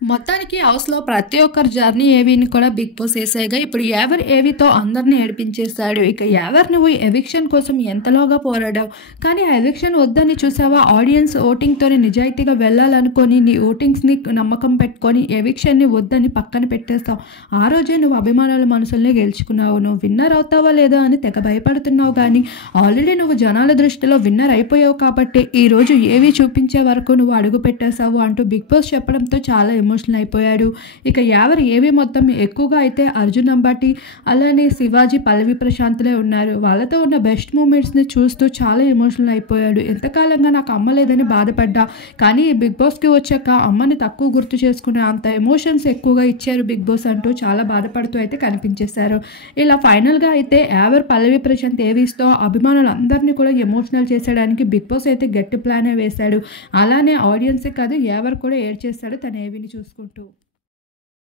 మొత్తానికి హౌస్‌లో ప్రతి ఒక్కరి జర్నీ ఏవిని కూడా బిగ్ బాస్ ఏసేయగా ఇప్పుడు యావర్ ఏవితో అందరిని ఏడిపించేశాడు. ఇక యావర్ నువ్వు ఎవిక్షన్ కోసం ఎంతలోగా పోరాడావు. కానీ ఆ ఎవిక్షన్ వద్దని చూసావా ఆడియన్స్ ఓటింగ్‌తోనే నిజాయితీగా వెళ్ళాలనుకోని నీ ఓటింగ్స్‌ని నమ్మకం పెట్టుకొని ఎవిక్షన్‌ని వద్దని పక్కన పెట్టేస్తావు. ఆ రోజే నువ్వు అభిమానుల మనసుల్ని గెలుచుకున్నావు. నువ్వు విన్నర్ అవుతావా లేదా అని తెగ భయపడుతున్నావు గానీ ఆల్రెడీ నువ్వు జనాల దృష్టిలో విన్నర్ అయిపోయావు కాబట్టి ఈరోజు ఏవి చూపించే వరకు నువ్వు అడుగు పెట్టేశావు అంటూ బిగ్ బాస్ చెప్పడంతో చాలా ఎమోషనల్ అయిపోయాడు. ఇక యావర్ ఏవి మొత్తం ఎక్కువగా అయితే అర్జున్ అంబాటి అలానే శివాజీ పల్లవి ప్రశాంత్లే ఉన్నారు. వాళ్ళతో ఉన్న బెస్ట్ మూమెంట్స్ని చూస్తూ చాలా ఎమోషనల్ అయిపోయాడు. ఎంతకాలంగా నాకు అమ్మ లేదని బాధపడ్డా కానీ ఈ బిగ్ బాస్కి వచ్చాక అమ్మని తక్కువ గుర్తు చేసుకునే అంత ఎమోషన్స్ ఎక్కువగా ఇచ్చారు బిగ్ బాస్ అంటూ చాలా బాధపడుతూ అయితే కనిపించేశారు. ఇలా ఫైనల్గా అయితే యావర్ పల్లవి ప్రశాంత్ ఏవీస్తో అభిమానులందరినీ కూడా ఎమోషనల్ చేసేయడానికి బిగ్ బాస్ అయితే గట్టి ప్లానే వేశాడు. అలానే ఆడియన్సే కాదు యావర్ కూడా ఏడ్ చేశాడు తన ఏవిని చూసుకుంటూ.